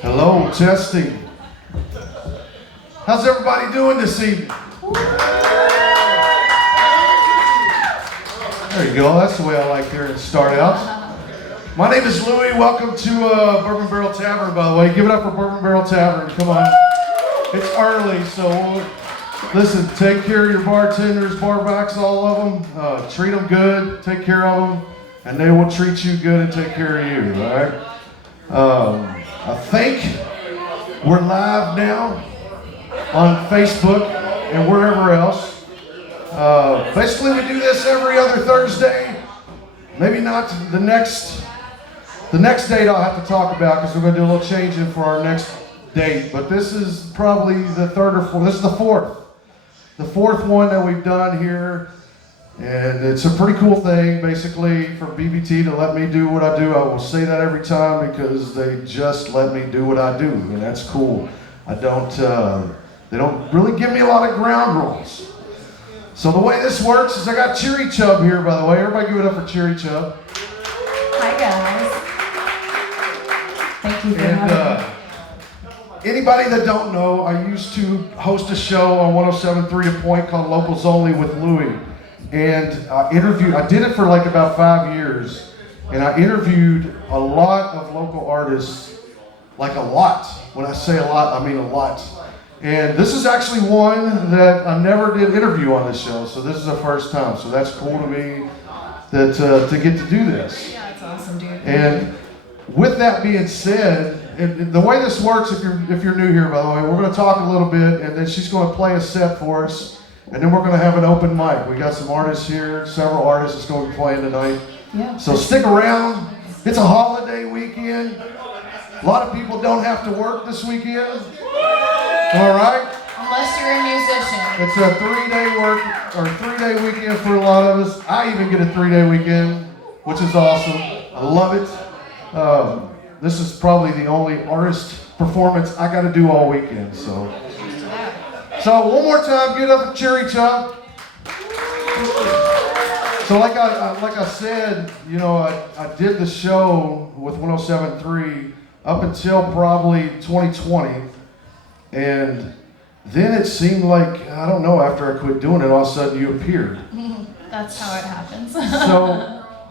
Hello, testing. How's everybody doing this evening? There you go, that's the way I like hearing it start out. My name is Luie, welcome to Bourbon Barrel Tavern, by the way. Give it up for Bourbon Barrel Tavern, come on. It's early, so listen, take care of your bartenders, barbacks, all of them. Treat them good, take care of them, and they will treat you good and take care of you, all right? I think we're live now on Facebook and wherever else. Basically, we do this every other Thursday. Maybe not the next date I'll have to talk about because we're going to do a little changing for our next date. But this is probably the third or fourth. This is the fourth one that we've done here. And it's a pretty cool thing, basically, for BBT to let me do what I do. I will say that every time because they just let me do what I do, and that's cool. They don't really give me a lot of ground rules. So the way this works is I got Cheery Chub here, by the way. Everybody give it up for Cheery Chub. Hi, guys. Thank you for having me. Anybody that don't know, I used to host a show on 107.3 The Point called Locals Only with Luie. And I did it for like about 5 years, and I interviewed a lot of local artists, like a lot. When I say a lot, I mean a lot. And this is actually one that I never did interview on this show, so this is the first time. So that's cool to me that to get to do this. Yeah, it's awesome, dude. And with that being said, and the way this works, if you're new here, by the way, we're going to talk a little bit, and then she's going to play a set for us. And then we're going to have an open mic. We got some artists here, several artists that's going to be playing tonight. Yeah. So stick around. It's a holiday weekend. A lot of people don't have to work this weekend. All right? Unless you're a musician. It's a 3-day weekend for a lot of us. I even get a 3-day weekend, which is awesome. I love it. This is probably the only artist performance I got to do all weekend. So one more time, get up and Cheery Chub. So like I said, you know, I did the show with 107.3 up until probably 2020, and then it seemed like, I don't know, after I quit doing it, all of a sudden you appeared. That's how it happens.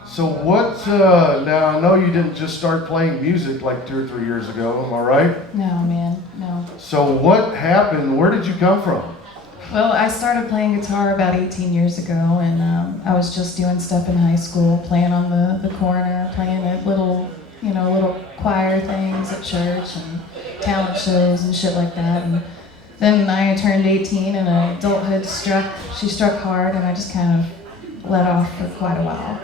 So what, now I know you didn't just start playing music like 2 or 3 years ago, am I right? No, man, no. So what happened? Where did you come from? Well, I started playing guitar about 18 years ago, and I was just doing stuff in high school, playing on the corner, playing at little choir things at church and talent shows and shit like that. And then I turned 18 and adulthood struck hard, and I just kind of let off for quite a while.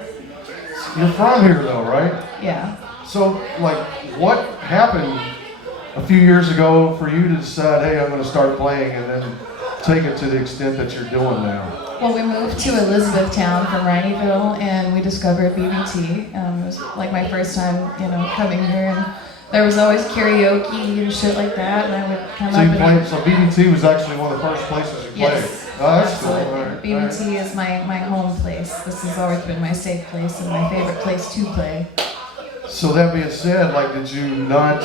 You're from here though, right? Yeah. So, like, what happened a few years ago for you to decide, hey, I'm going to start playing, and then take it to the extent that you're doing now? Well, we moved to Elizabethtown from Rhineyville, and we discovered BBT. It was like my first time, coming here, and there was always karaoke and shit like that, and I would come So BBT was actually one of the first places you played? Yes. Oh, that's Absolutely. cool. All right. BBT is my home place. This has always been my safe place and my favorite place to play. So that being said, like, did you not?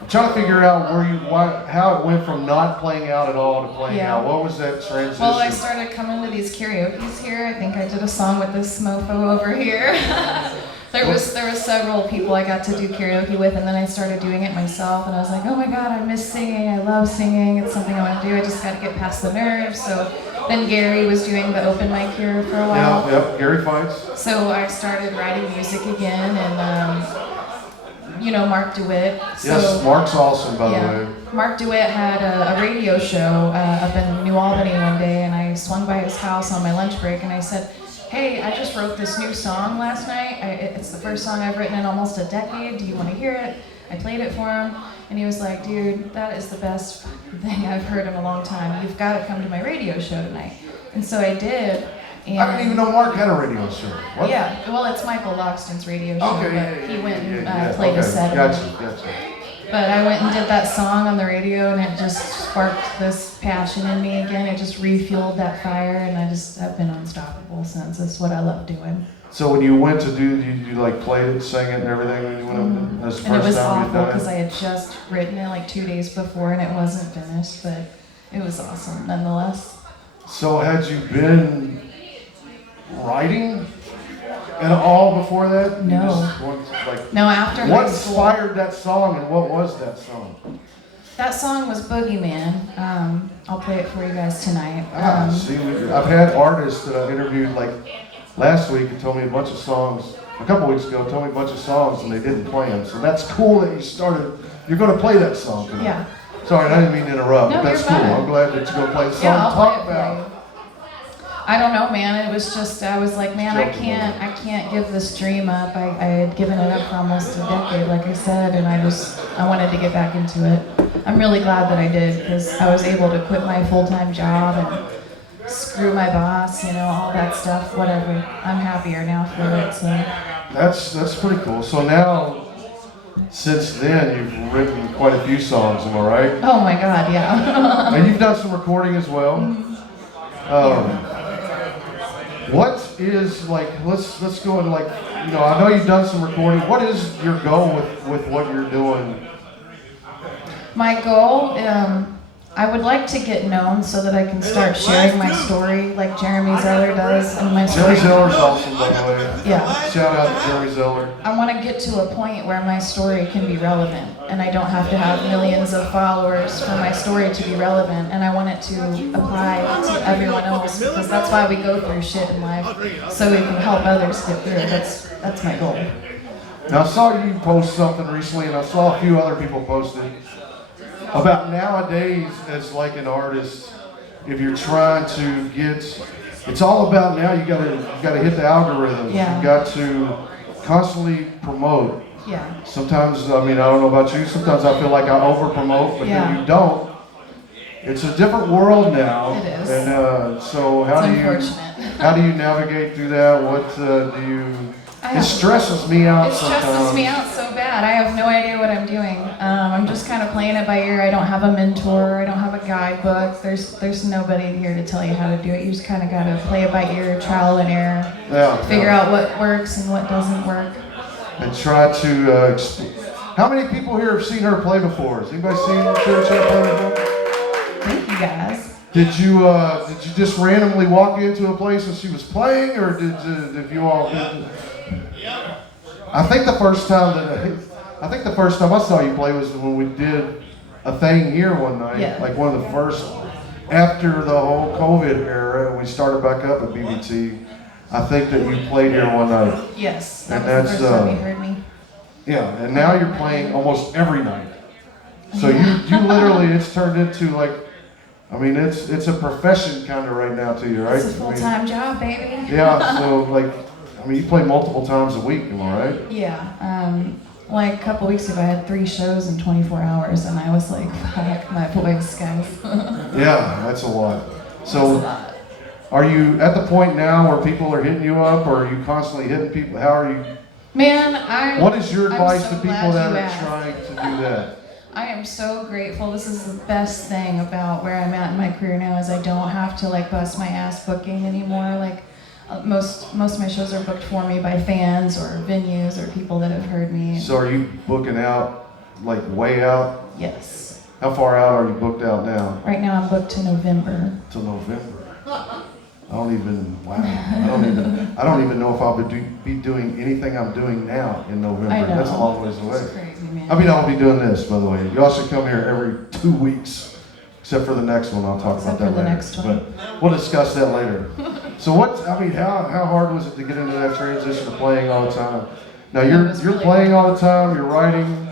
I'm trying to figure out how it went from not playing out at all to playing out. What was that transition? Well, I started coming to these karaoke's here. I think I did a song with this mofo over here. There was several people I got to do karaoke with, and then I started doing it myself, and I was like, oh my god, I miss singing, I love singing, it's something I want to do, I just got to get past the nerves. So then Gary was doing the open mic here for a while. Yeah, Gary Fights. So I started writing music again, and Mark DeWitt. Yes, Mark's awesome, by the way. Mark DeWitt had a radio show up in New Albany one day, and I swung by his house on my lunch break, and I said, hey, I just wrote this new song last night. It's the first song I've written in almost a decade. Do you want to hear it? I played it for him, and he was like, dude, that is the best thing I've heard in a long time. You've got to come to my radio show tonight. And so I did. And I didn't even know Mark had a radio show. What? Yeah, well, it's Michael Loxton's radio show, Okay, but he went and played a set. Gotcha. But I went and did that song on the radio, and it just sparked this passion in me again. It just refueled that fire, and I've been unstoppable since. It's what I love doing. So when you went to do, you like played it, sang it, and everything when you went up? That was the And it first was time you'd awful done because it? I had just written it like 2 days before and it wasn't finished, but it was awesome nonetheless. So had you been writing at all before that? You No. like, No, after what high school. inspired that song, and what was that song? That song was Boogeyman. I'll play it for you guys tonight. See, I've had artists that I interviewed like last week and told me a bunch of songs, a couple weeks ago, told me a bunch of songs and they didn't play them. So that's cool that you started, you're going to play that song tonight. Yeah. Sorry, I didn't mean to interrupt, No, but that's you're cool. fine. I'm glad that you're going to play the song. Yeah, I'll Talk play it about. for you. I don't know, man. It was just, I was like, man, I can't give this dream up. I had given it up for almost a decade, like I said, and I wanted to get back into it. I'm really glad that I did because I was able to quit my full-time job and screw my boss, you know, all that stuff, whatever. I'm happier now for it, so. That's pretty cool. So now, since then, you've written quite a few songs, am I right? Oh my God, yeah. And you've done some recording as well. What is like? Let's go into like, you know, I know you've done some recording. What is your goal with what you're doing? My goal, I would like to get known so that I can start sharing my story like Jeremy Zeller does in my story. Jeremy Zeller's awesome, by the way. Yeah. Shout out to Jeremy Zeller. I want to get to a point where my story can be relevant and I don't have to have millions of followers for my story to be relevant, and I want it to apply to everyone else because that's why we go through shit in life, so we can help others get through it. That's my goal. Now I saw you post something recently, and I saw a few other people post it about nowadays as like an artist, if you're trying to get, it's all about now you gotta hit the algorithms. Yeah. You got to constantly promote. Yeah. Sometimes, I mean, I don't know about you, sometimes I feel like I over promote, but then you don't. It's a different world now. It is. And so how It's do you navigate through that? What do you, it stresses me out It sometimes. stresses me out so bad. I have no idea what I'm doing. I'm just kind of playing it by ear. I don't have a mentor. I don't have a guidebook. There's nobody here to tell you how to do it. You just kind of got to play it by ear, trial and error, figure out what works and what doesn't work. And try to, how many people here have seen her play before? Has anybody seen Chub play before? Thank you guys. Did you just randomly walk into a place and she was playing, or did you all? I think the first time I saw you play was when we did a thing here one night, like one of the first after the whole COVID era, and we started back up at BBT. I think that you played here one night. Yes, and that was the first time you heard me. Yeah, and now you're playing almost every night. So you literally, it's turned into like, I mean, it's a profession kind of right now to you, right? It's a full-time job, baby. Yeah, so like, I mean, you play multiple times a week, am I right? Yeah. Like a couple weeks ago, I had 3 shows in 24 hours, and I was like, fuck my voice, guys. Yeah, that's a lot. So, that's a lot. Are you at the point now where people are hitting you up, or are you constantly hitting people? How are you? Man, what is your advice so to people that are trying to do that? I am so grateful. This is the best thing about where I'm at in my career now is I don't have to like bust my ass booking anymore. Like most of my shows are booked for me by fans or venues or people that have heard me. So are you booking out, like way out? Yes. How far out are you booked out now? Right now I'm booked to November. Till November. I don't even know if I'll be doing anything I'm doing now in November. I know. That's a long ways away. It's crazy, man. I mean, I'll be doing this, by the way. You also come here every 2 weeks, except for the next one. I'll talk about that later. Next one. But we'll discuss that later. So how hard was it to get into that transition to playing all the time? Now you're really playing all the time, you're writing,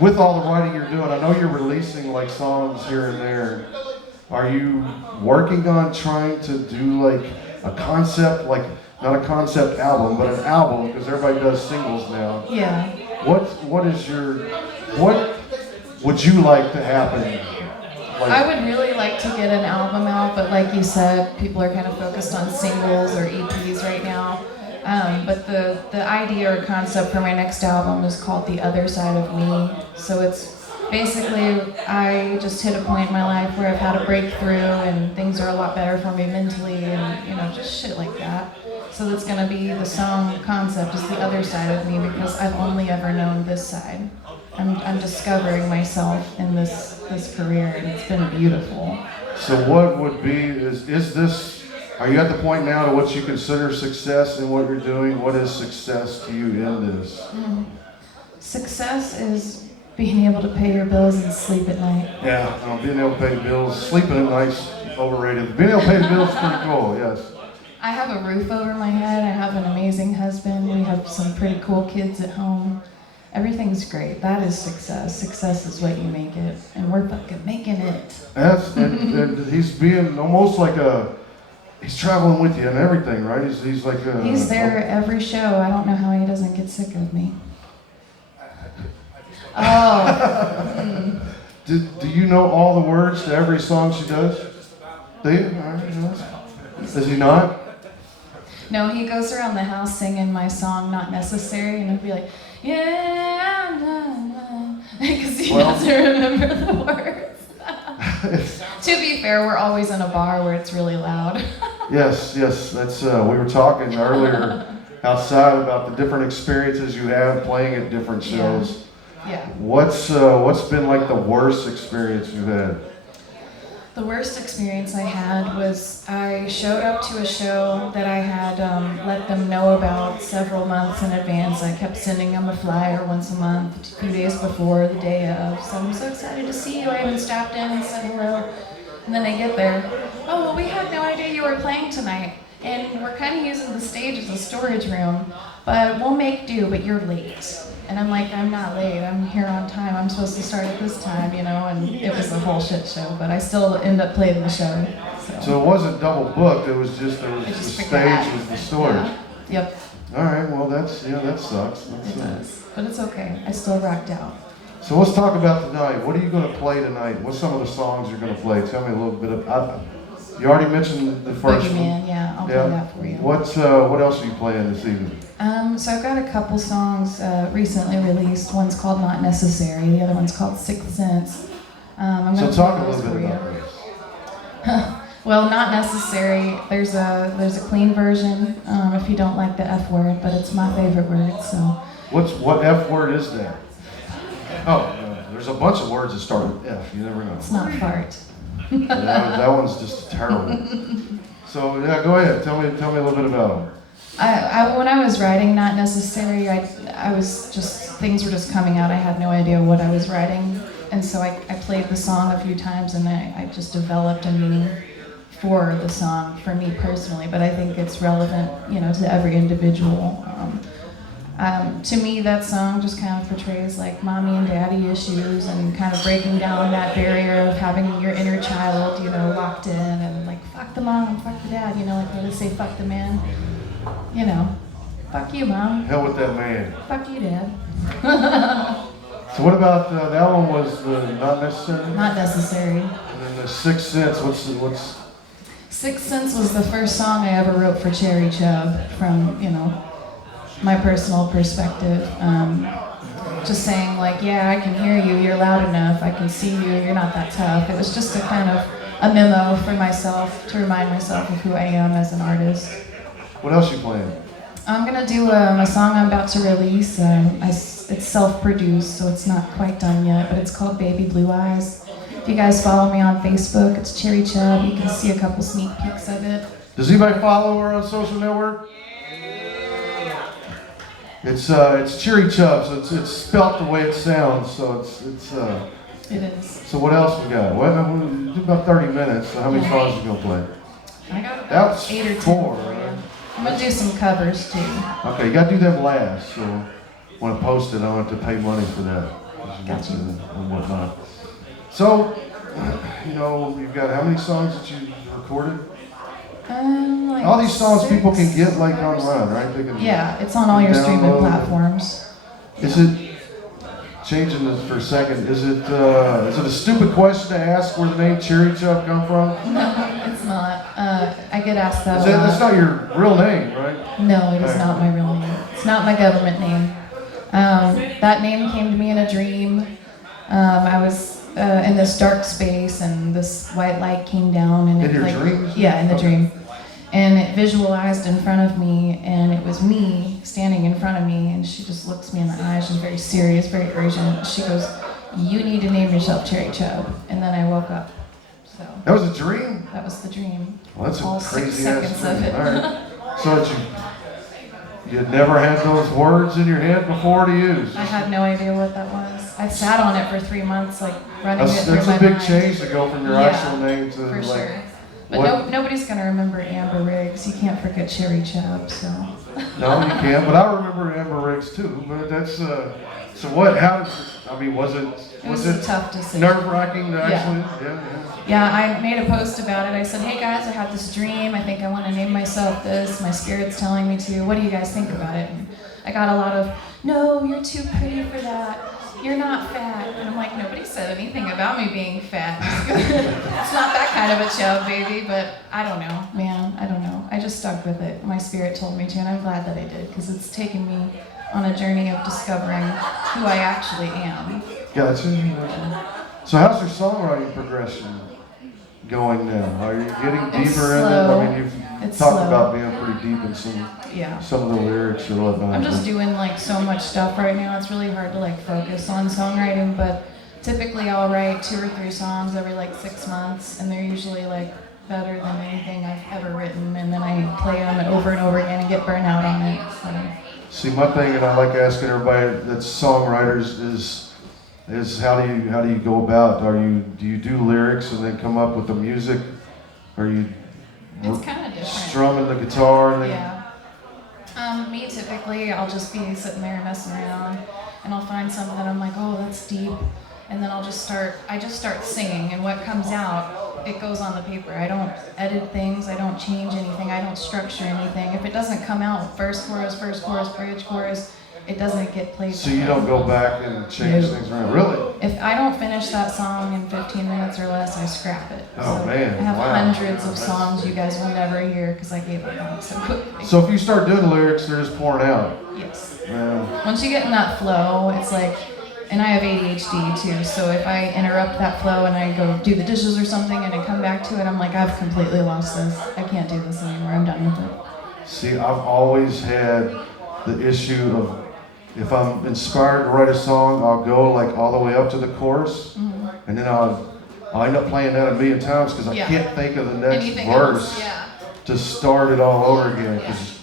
with all the writing you're doing, I know you're releasing like songs here and there. Are you working on trying to do like a concept, like not a concept album, but an album, because everybody does singles now? Yeah. What would you like to happen? Like, I would really like to get an album out, but like you said, people are kind of focused on singles or EPs right now. But the idea or concept for my next album is called The Other Side of Me. So it's basically, I just hit a point in my life where I've had a breakthrough and things are a lot better for me mentally and, just shit like that. So that's going to be the song concept is the other side of me because I've only ever known this side. I'm discovering myself in this career and it's been beautiful. So what would be, is this, are you at the point now to what you consider success in what you're doing? What is success to you in this? Success is being able to pay your bills and sleep at night. Yeah, being able to pay the bills, sleeping at night's overrated. Being able to pay the bills is pretty cool, yes. I have a roof over my head, I have an amazing husband, we have some pretty cool kids at home. Everything's great. That is success. Success is what you make it, and we're fucking making it. And he's being almost like he's traveling with you and everything, right? He's like he's there at every show. I don't know how he doesn't get sick of me. Oh. Do you know all the words to every song she does? Do you? All right, does he not? No, he goes around the house singing my song, Not Necessary, and he'll be like, yeah, because he doesn't remember the words. To be fair, we're always in a bar where it's really loud. Yes, that's, we were talking earlier outside about the different experiences you have playing at different shows. Yeah. What's been like the worst experience you've had? The worst experience I had was I showed up to a show that I had let them know about several months in advance. I kept sending them a flyer once a month, a few days before, the day of. So I'm so excited to see you. I even stopped in and said hello. And then I get there. Oh, well, we had no idea you were playing tonight. And we're kind of using the stage as a storage room. But we'll make do, but you're late. And I'm like, I'm not late, I'm here on time, I'm supposed to start at this time, and it was a whole shit show, but I still end up playing the show. So it wasn't double booked, it was just, the stage was the storage. Yeah. Yep. All right, well that sucks. It does, but it's okay, I still rocked out. So let's talk about tonight. What are you going to play tonight? What's some of the songs you're going to play? Tell me a little bit of, you already mentioned the first one. Boogeyman, yeah, I'll play that for you. What else are you playing this evening? So I've got a couple songs recently released. One's called Not Necessary, the other one's called Sixth Sense. So talk a little bit about this. Well, Not Necessary, there's a clean version if you don't like the F word, but it's my favorite word, so. What F word is that? Oh, there's a bunch of words that start with F, you never know. It's not fart. that one's just terrible. So yeah, go ahead, tell me a little bit about them. When I was writing Not Necessary, I was just, things were just coming out. I had no idea what I was writing. And so I played the song a few times and I just developed a meaning for the song, for me personally. But I think it's relevant, to every individual. To me, that song just kind of portrays like mommy and daddy issues and kind of breaking down that barrier of having your inner child, locked in and like, fuck the mom, fuck the dad, like when they say fuck the man. Fuck you, Mom. Hell with that man. Fuck you, Dad. So what about, that one was Not Necessary? Not Necessary. And then the Sixth Sense, what's? Sixth Sense was the first song I ever wrote for Chub from, my personal perspective. Just saying like, yeah, I can hear you, you're loud enough, I can see you, you're not that tough. It was just a kind of a memo for myself to remind myself of who I am as an artist. What else you playing? I'm gonna do a song I'm about to release. It's self-produced, so it's not quite done yet, but it's called Baby Blue Eyes. If you guys follow me on Facebook, it's Cherry Chub. You can see a couple sneak peeks of it. Does anybody follow her on social network? It's Cherry Chub, so it's spelt the way it sounds. So It is. So what else we got? Well, we do about 30 minutes. So how many songs you gonna play? I got about That's 8 or 10 4. for you. I'm gonna do some covers too. Okay, you gotta do them last. So when I post it, I don't have to pay money for that. Gotcha. And whatnot. So, you've got how many songs that you recorded? Like all these songs 6, people can get like 5 or online, right? They can it's on all your streaming download. platforms. Is it, changing this for a second, is it a stupid question to ask where the name Cherry Chub come from? No, it's not. I get asked that a lot. That's not your real name, right? No, it is not my real name. It's not my government name. That name came to me in a dream. I was in this dark space, and this white light came down, and In it your like dreams? yeah, in the dream, and it visualized in front of me, and it was me standing in front of me, and she just looks me in the eyes. She's very serious, very urgent. She goes, "You need to name yourself Cherry Chub," and then I woke up. So That was a dream? that was the dream. Well, that's All a 6 crazy ass seconds dream. of it. All right. So that you had never had those words in your head before to use? I had no idea what that was. I sat on it for 3 months, like running it through That's my a big mind. change to go from your Yeah, actual name to for like. sure. But what- nobody's gonna remember Amber Riggs. You can't forget Cherry Chub, so. No, you can't. But I remember Amber Riggs too. But that's so what? How? I mean, was it a tough decision. nerve-wracking to actually? Yeah. Yeah, I made a post about it. I said, "Hey guys, I had this dream. I think I want to name myself this. My spirit's telling me to. What do you guys think about it?" And I got a lot of, "No, you're too pretty for that. You're not fat." And I'm like, nobody said anything about me being fat. It's not that kind of a chub, baby. But I don't know, man. I don't know. I just stuck with it. My spirit told me to, and I'm glad that I did, because it's taken me on a journey of discovering who I actually am. Gotcha. So how's your songwriting progression going now? Are you getting It's deeper in it? slow. I mean, you've It's talked slow. about being pretty deep in Yeah. some of the lyrics or whatnot. I'm just doing like so much stuff right now. It's really hard to like focus on songwriting, but typically I'll write 2 or 3 songs every like 6 months, and they're usually like better than anything I've ever written, and then I play them over and over again and get burnt out on it. So. See, my thing, and I like asking everybody that's songwriters is how do you go about? Do you do lyrics and then come up with the music, or you It's kind of different. strumming the guitar and then Yeah. Me typically, I'll just be sitting there messing around, and I'll find something that I'm like, oh, that's deep, and then I just start singing, and what comes out, it goes on the paper. I don't edit things, I don't change anything, I don't structure anything. If it doesn't come out verse, chorus, bridge, chorus, it doesn't get played. So you don't go back and change No. things around, really? If I don't finish that song in 15 minutes or less, I scrap it. Oh, So man, I have wow. hundreds of songs you guys will never hear because I gave up on it so quickly. So if you start doing lyrics, they're just pouring out. Yes. Yeah. Once you get in that flow, it's like, and I have ADHD too, so if I interrupt that flow and I go do the dishes or something and I come back to it, I'm like, I've completely lost this. I can't do this anymore. I'm done with it. See, I've always had the issue of if I'm inspired to write a song, I'll go like all the way up to the chorus, and then I'll end up playing that a million times because I Yeah. can't think of the next Anything verse else? Yeah. to start it all over again. Because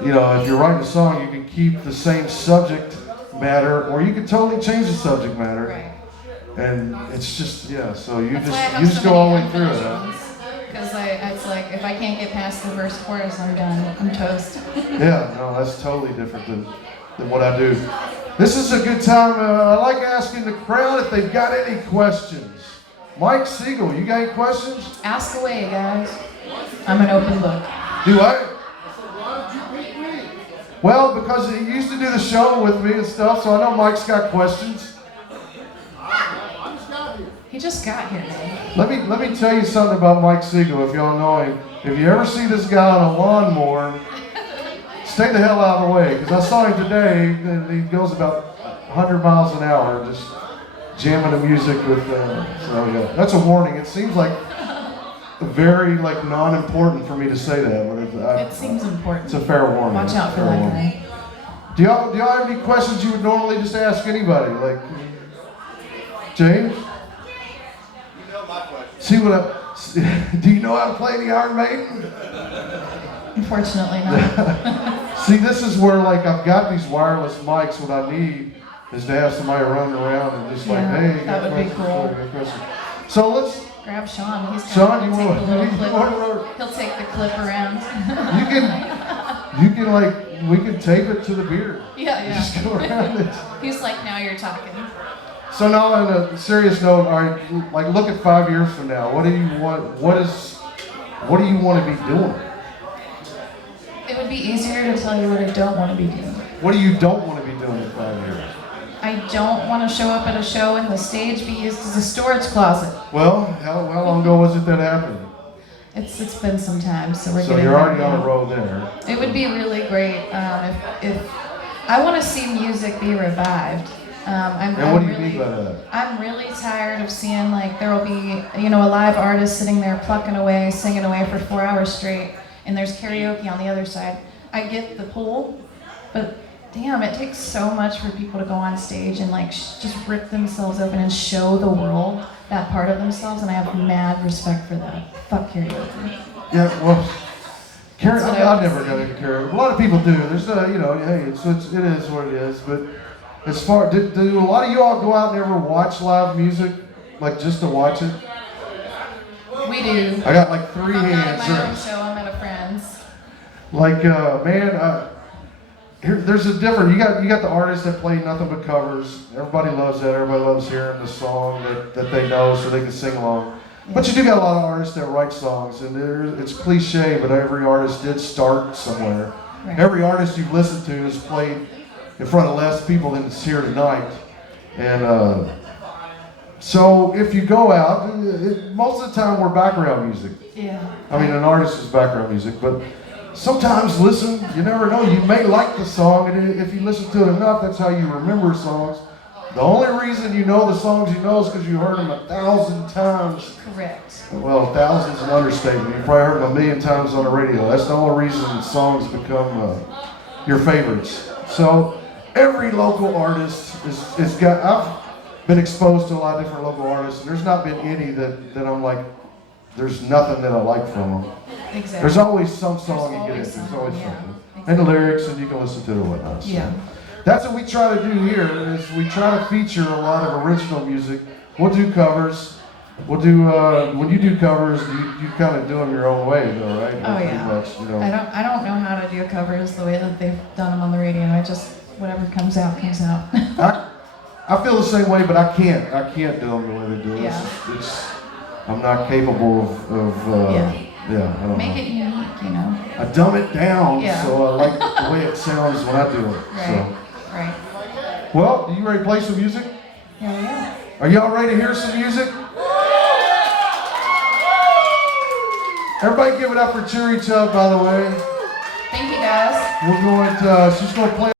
if you're writing a song, you can keep the same subject matter, or you can totally change the subject matter. Right. And it's just So you That's why I have just so go all the way many through it. unfinished Huh? ones. Because it's like, if I can't get past the verse chorus, I'm done. I'm toast. Yeah, no, that's totally different than what I do. This is a good time. I like asking the crowd if they've got any questions. Mike Siegel, you got any questions? Ask away, guys. I'm an open book. Do I? Well, because he used to do the show with me and stuff, so I know Mike's got questions. He just got here, man. Let me tell you something about Mike Siegel, if y'all know him. If you ever see this guy on a lawnmower, stay the hell out of the way, because I saw him today, and he goes about 100 miles an hour, just jamming the music with, so yeah. That's a warning. It seems like very non-important for me to say that, but It seems important. it's a fair warning. Watch out for Fair that warning. guy. Do y'all have any questions you would normally just ask anybody? Like, James? You know my question. See do you know how to play the Iron Maiden? Unfortunately not. See, this is where I've got these wireless mics. What I need is to have somebody running around and just Yeah, hey, you that got would be questions? cool. You got questions? So let's, Grab Sean. He's Sean, gonna you take want the little to clip. He'll take the clip around. you can we can tape it to the beard. Yeah. Just go around it. He's like, now you're talking. So now, on a serious note, all right, look at 5 years from now. What do you want? What do you want to be doing? It would be easier to tell you what I don't want to be doing. What do you don't want to be doing in 5 years? I don't want to show up at a show and the stage be used as a storage closet. Well, how long ago was it that happened? It's been some time, so we're So getting you're there already on now. a road there. It would be really great if I want to see music be revived. And what do you mean by that? I'm really tired of seeing like there will be a live artist sitting there plucking away, singing away for 4 hours straight, and there's karaoke on the other side. I get the pull, but damn, it takes so much for people to go on stage and like just rip themselves open and show the world that part of themselves, and I have mad respect for that. Fuck karaoke. Yeah, well, I've never got into karaoke. A lot of people do. There's hey, it is what it is. But as far, do a lot of you all go out and ever watch live music, like just to watch it? We do. I got like 3 I'm not hands. at my own show. I'm at a friend's. Like, there's a different. You got the artists that play nothing but covers. Everybody loves that. Everybody loves hearing the song that they know, so they can sing along. Yeah. But you do got a lot of artists that write songs, and it's cliche, but every artist did start somewhere. Right. Every artist you've listened to has played in front of less people than is here tonight, and so if you go out, most of the time we're background music. Yeah. I mean, an artist is background music, but sometimes listen, you never know, you may like the song, and if you listen to it enough, that's how you remember songs. The only reason you know the songs you know is because you heard them 1,000 times. Correct. Well, 1,000 is an understatement. You probably heard them 1,000,000 times on the radio. That's the only reason songs become your favorites. So every local artist is got, I've been exposed to a lot of different local artists, and there's not been any that I'm like, there's nothing that I like from them. Exactly. There's always some song you get into. There's always yeah, something. exactly. And the lyrics, and you can listen to it and whatnot. So. Yeah. That's what we try to do here, is we try to feature a lot of original music. We'll do covers. We'll do, when you do covers, you kind of do them your own way though, right? Oh yeah. Much, I don't know how to do covers the way that they've done them on the radio. I just, whatever comes out, comes out. I feel the same way, but I can't do them the way they do it. Yeah. I'm not capable of I don't Make know. it unique, I dumb it down, Yeah. so I like the way it sounds when I do it. Right. So. Right. Well, are you ready to play some music? Yeah. Are y'all ready to hear some music? Everybody give it up for Chub, by the way. Thank you, guys. We're going to, she's going to play